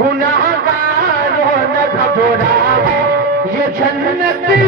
गुनाहगारों न घबराओ, ये जन्नत है।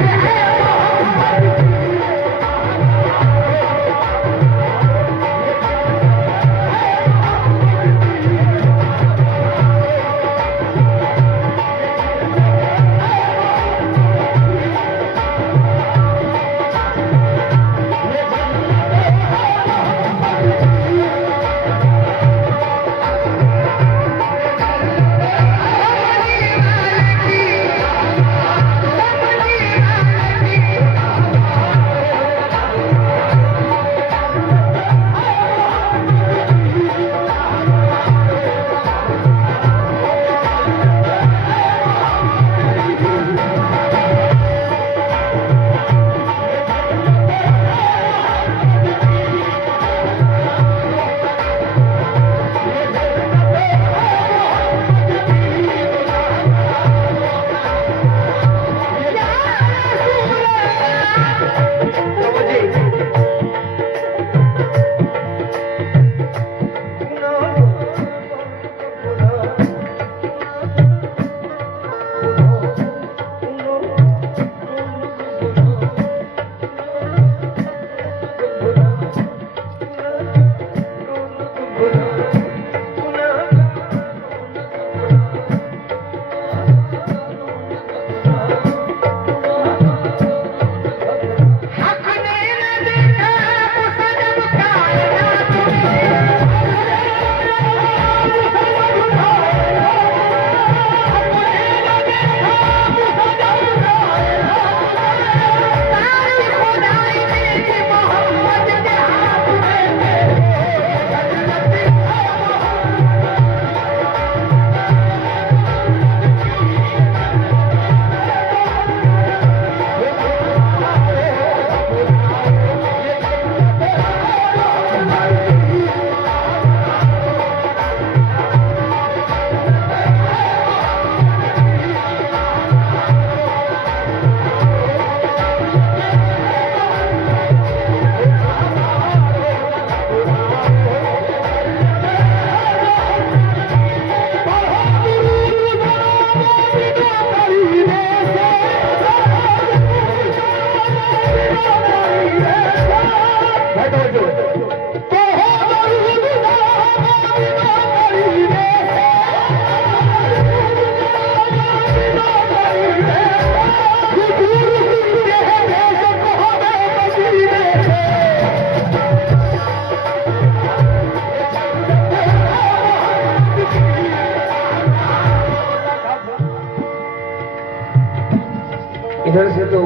इधर से तो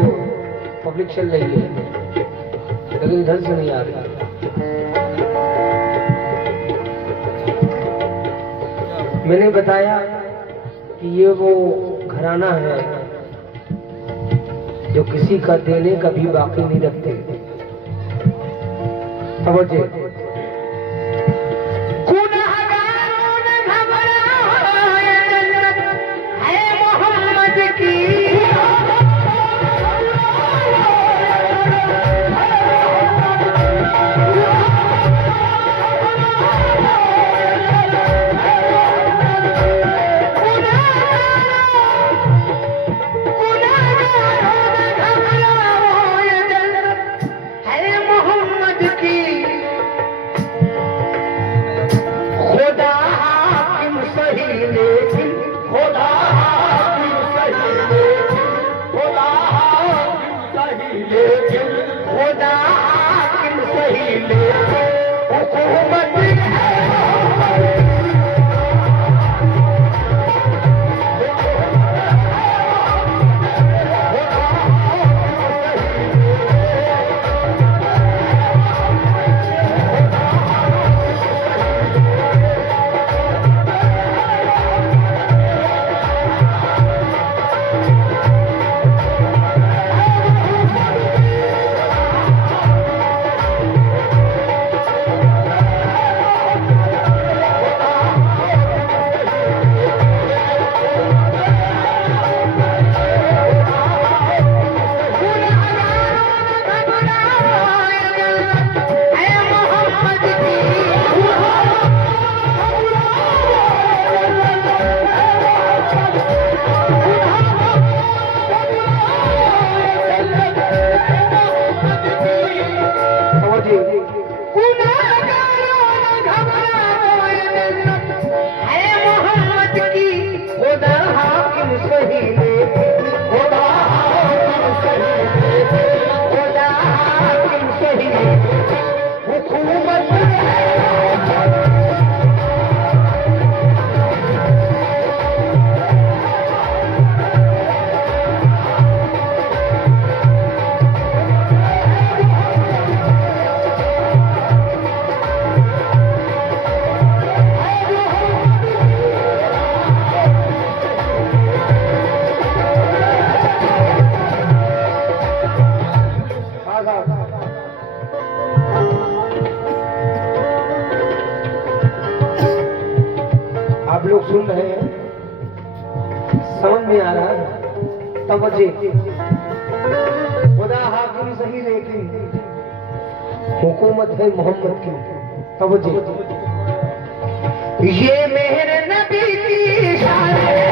पब्लिक चल रही है, लेकिन इधर से नहीं आ रही। मैंने बताया कि ये वो घराना है जो किसी का देने का भी बाकी नहीं रखते। समझे? समझ में आ रहा है? तवज्जो, खुदा हाकिम सही लेकिन हुकूमत है मोहम्मद की। तवज्जो, ये मेरे नबी की शान है।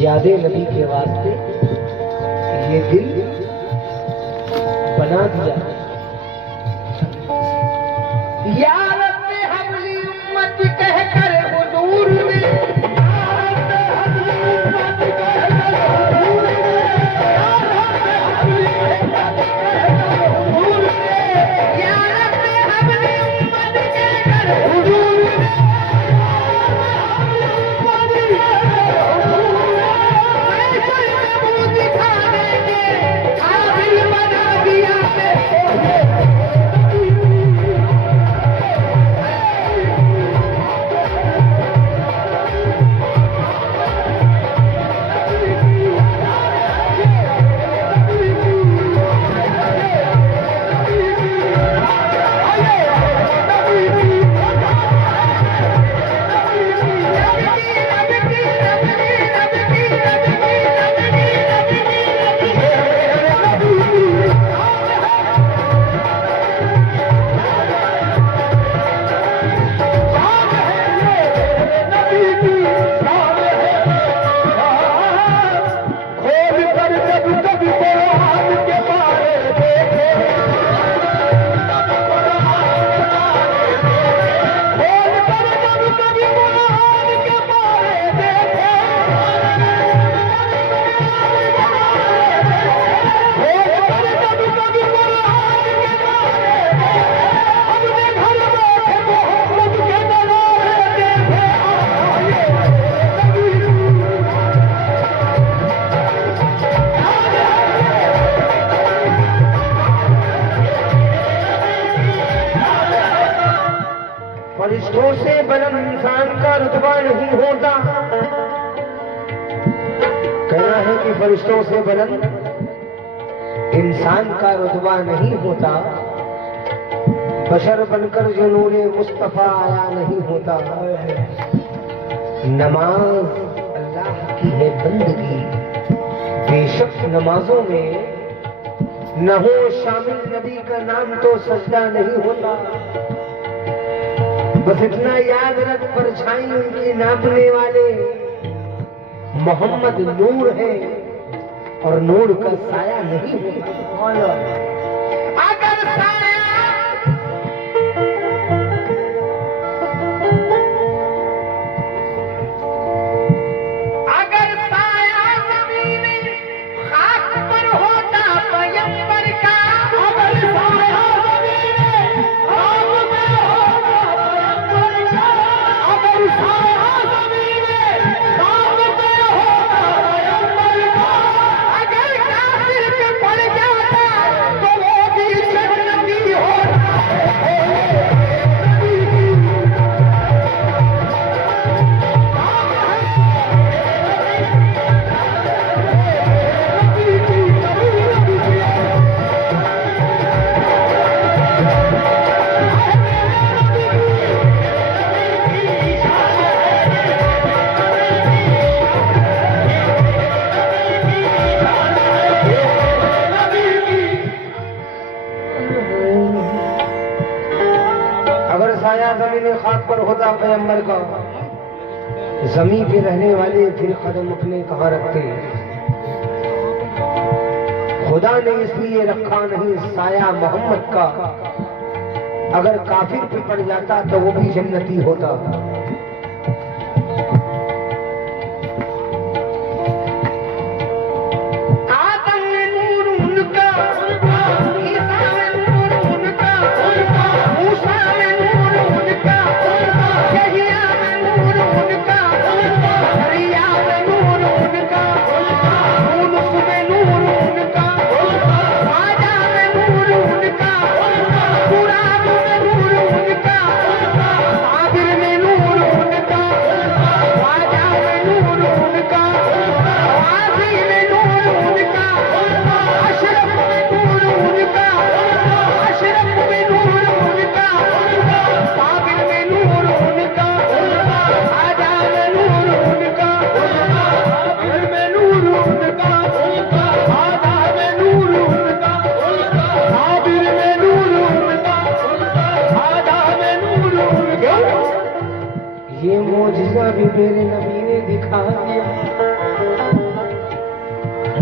यादें नबी के वास्ते ये दिल बना दिया। या रब्बे हबली उम्मत कहकर हुजूर ने, या रब्बे हबली उम्मत कहकर हुजूर ने फरिश्तों से बुलंद इंसान का रुतबा नहीं होता। कहना है कि फरिश्तों से बुलंद इंसान का रुतबा नहीं होता। बशर बनकर जो नूरे मुस्तफा आया नहीं होता। नमाज अल्लाह की है बंदगी, बेशक नमाजों में न हो शामिल नबी का नाम तो सजदा नहीं होता। बस इतना याद रख, परछाई उनकी नापने वाले मोहम्मद नूर है और नूर का साया नहीं होता। अगर साया जमीन खाक पर होता पैगंबर का, जमीन पे रहने वाले फिर कदम अपने कहाँ रखते। खुदा ने इसलिए रखा नहीं साया मोहम्मद का, अगर काफिर पे पड़ जाता तो वो भी जन्नती होता। भी मेरे नबी ने दिखा दिया,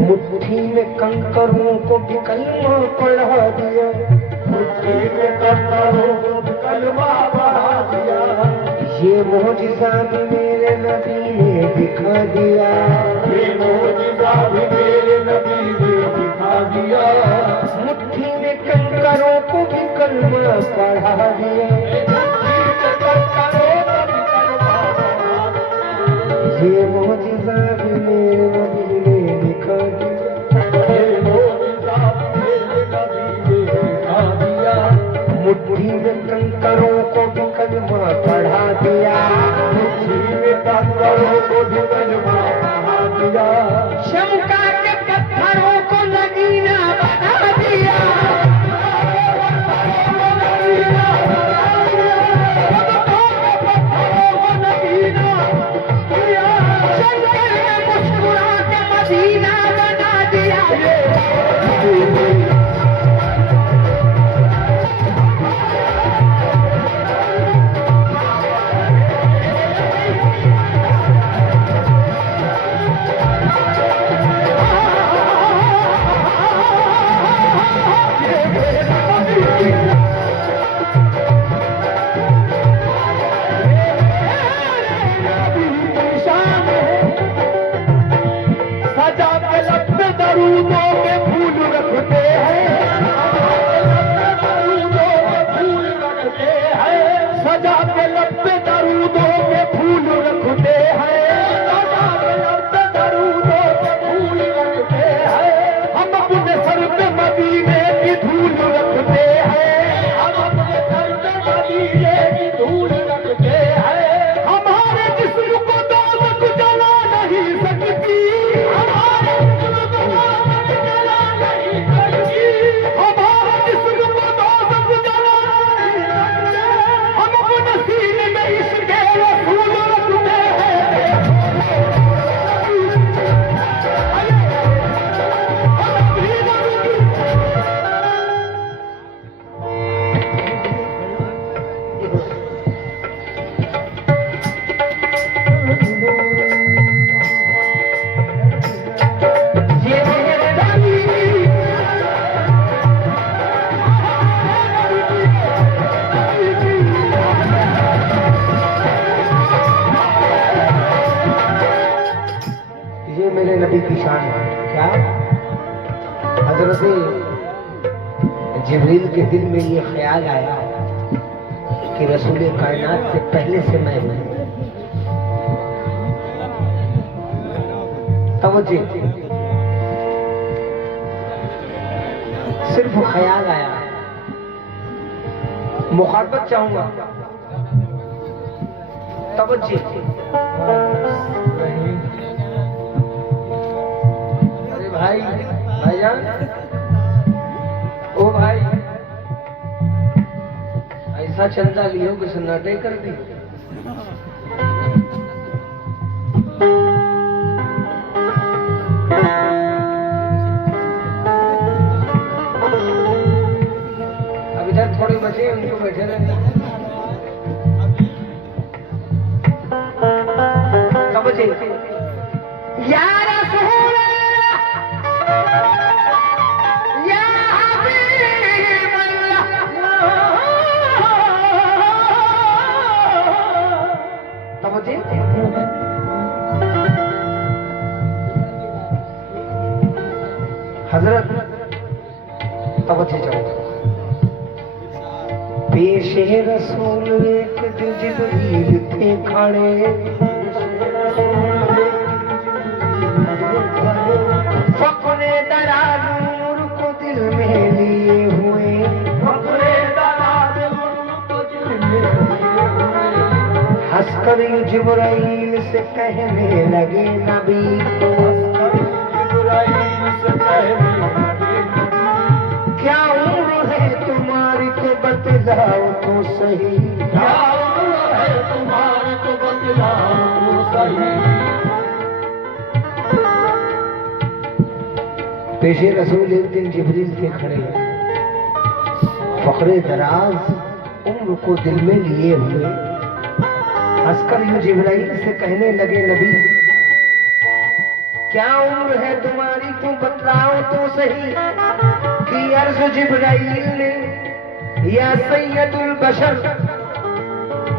मुट्ठी में कंकरों को भी कलमा पढ़ा दिया, मुट्ठी में कंकरों को भी कलमा पढ़ा दिया। ये मोजिज़ा भी मेरे नबी ने दिखा दिया, ये मोजिज़ा भी मेरे नबी ने दिखा दिया। मुट्ठी में कंकरों को भी कलमा पढ़ा दिया, ये मोजिज़ा भी मेरे नबी ने दिखा दिया, ये मोजिज़ा भी मेरे नबी ने दिखा दिया। मुट्ठी में कंकरों को भी कलमा पढ़ा दिया, मुट्ठी में कंकरों को भी कलमा पढ़ा दिया। शंका के पत्थरों को नगीना बना दिया, नबी की शान है। क्या हजरत जिब्रील के दिल में ये ख्याल आया कि रसूल कायनात से पहले से मैं हूं। तवज्जो, सिर्फ ख्याल आया, मुखातबत चाहूंगा। तवज्जो, अरे भाई, भाईजान, ओ भाई, ऐसा चंदा लियो कि सन्नाटे कर दी। अभी तक थोड़ी बचे, उनको बैठे रहने। तवज्जो, या रसूल या हबीब अल्लाह। तवज्जो, हजरत तवज्जो चाहूंगा। पेशे रसूल एक जिब्रील थे खड़े, फक्रे दराज उम्र को दिल में लिए हुए, फक्रे दराज उम्र को दिल में लिए हुए, हंसकर जिब्राइल से कहने लगे नबी, हंसकर जिब्राइल से कहने लगे, क्या उम्र है तुम्हारी तो बतलाओ तो सही, क्या उम्र है तुम्हारी तो बतलाओ तो सही। पेशे रसूल एक दिन जिब्रील के खड़े, फखरे दराज उम्र को दिल में लिए हुए, हंसकर यूं जिब्राइल से कहने लगे नबी, क्या उम्र है तुम्हारी तुम बतलाओ तो सही। कि अर्ज जिब्राइल ने, या सैयदुल बशर,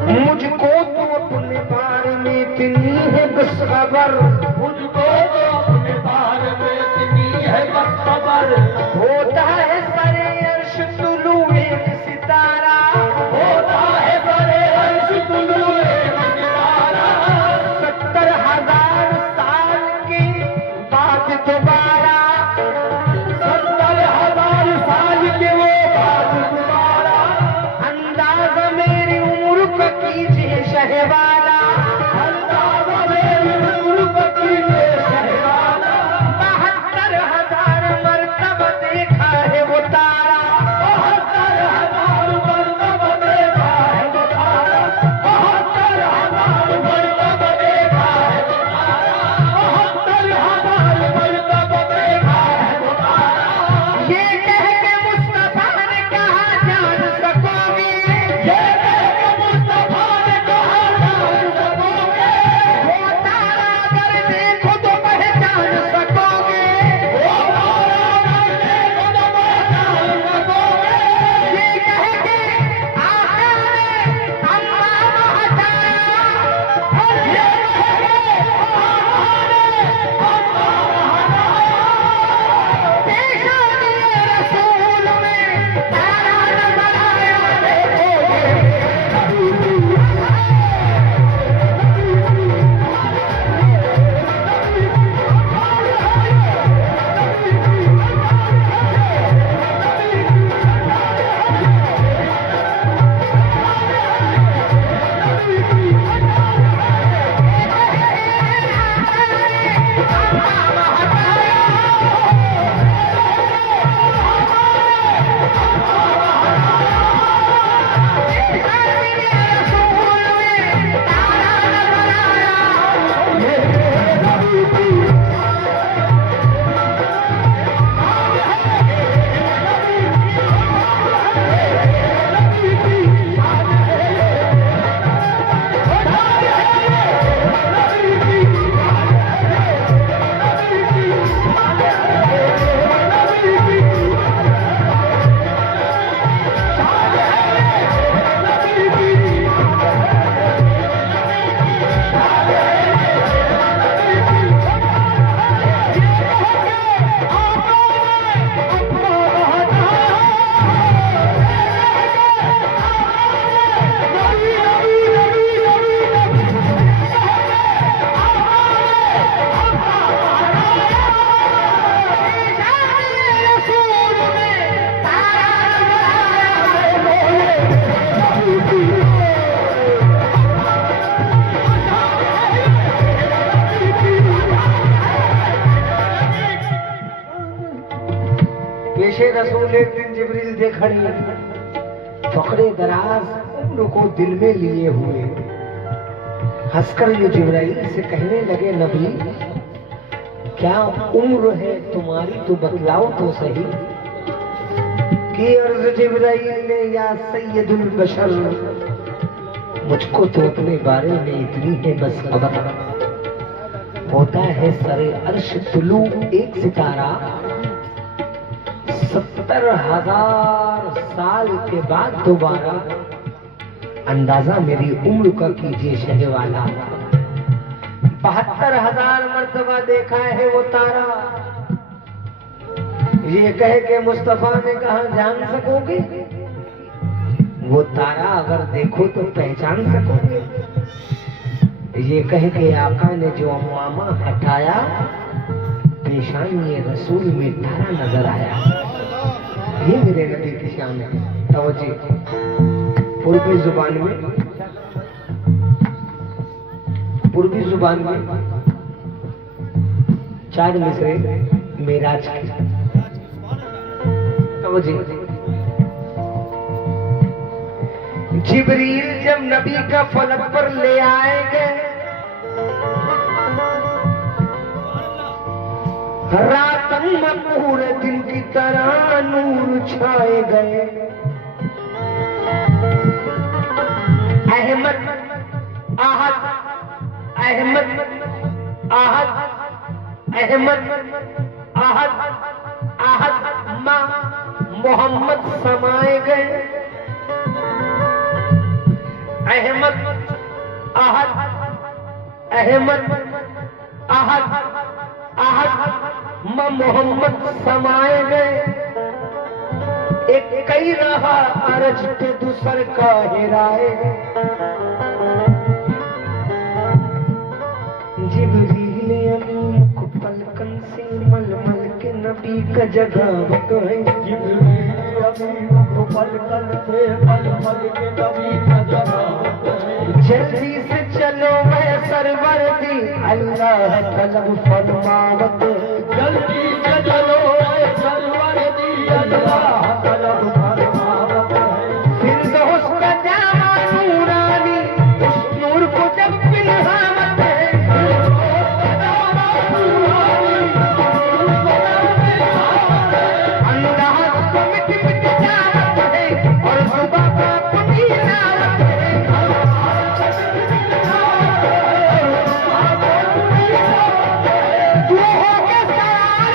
मुझको तो अपने बारे में इतनी है बस खबर, मुझको तो अपने बारे में इतनी है बस खबर, होता है सरे अर्श तुलू एक सितारा, होता है सरे अर्श तुलू एक सितारा, 70,000 साल के बाद दोबारा, 70,000 साल के वो बाद दोबारा, अंदाज़ा मेरी उम्र को कीजिए शहवाला, अंदाज़ा मेरी उम्र को कीजिए शहवाला, 72,000 रसूल एक दिन जिब्रील दे खड़ी फकरे दराज उम्र को दिल में लिए हुए हंसकर ये जिब्राइल से कहने लगे, नबी क्या उम्र है तुम्हारी तो बतलाओ तो सही। कि अर्ज जिब्राइल ने, या सैयदुल बशर, मुझको तो अपने बारे में इतनी है बस खबर, होता है सरे अर्श तुलू एक सितारा, 70,000 साल के बाद दोबारा, अंदाजा मेरी उम्र का कीजिए शहवाला। 72,000 मर्तबा देखा है वो तारा। ये कह के मुस्तफा ने कहा, जान सकोगे? वो तारा अगर देखो तो पहचान सकोगे? ये कह के आका ने जो अमुआमा हटाया, पेशानी रसूल में तारा नजर आया। ये मेरे नबी की शान है। तवज्जो, पूर्वी जुबान में 4 मिसरे मेराज की। तवज्जो, जिब्रील जब नबी का फलक पर ले आएंगे, रातन में पूरे दिन की तरह नूर छाए गए। अहमद आहद, अहमद आहद, अहमद आहद, आहद मां मोहम्मद समाए गए। अहमद आहद, अहमद आहद, आहद मां मोहम्मद समाए गए। एक कई रहा अरज पे दूसर का हेराए। जिब्रील अमीन को पलकन से मलमल के नबी का जगावत है। जिब्रील अमीन को पलकन से मलमल के नबी का जगावत है। जल्दी से चलो मैं सरवर दी अल्लाह तलब फरमावत। जल्दी से चलो मैं सरवर दी अल्लाह तलब फरमावत है। फिरदौस का जामा नूरानी, उस नूर को जब पिलहावत है। अल्लाह को मिट मिट जावत है और सुबह का पुनीनावत है। तू हो के सार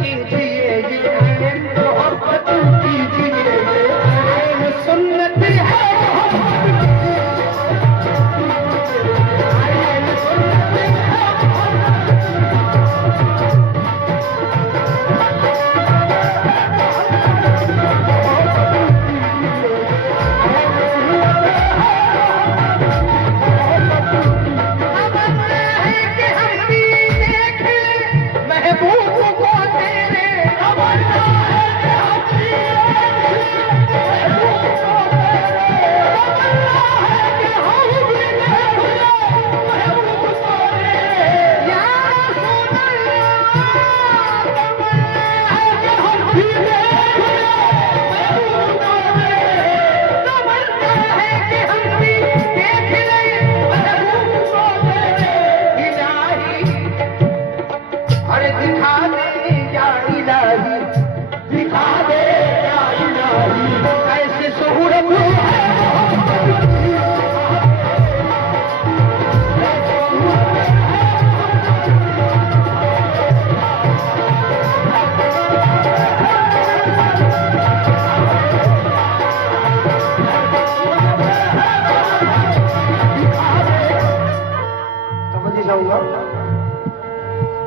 कीजिए ये ऐन मोहब्बत कीजिए ये ऐन सुन्नत है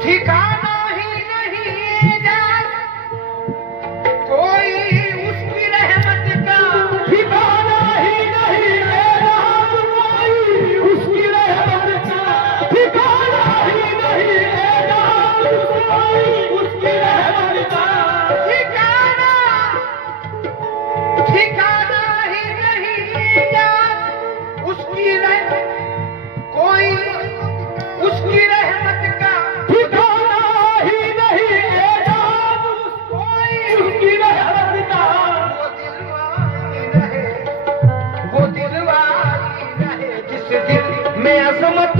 ठिकाना ही नहीं जान कोई उसकी रहमत का ठिकाना ही नहीं जान कोई उसकी रहमत का ठिकाना ही नहीं जान कोई उसकी रहमत का ठिकाना ठिकाना ही नहीं जान उसकी रहमत कोई उसकी रहमत का मैं अजमत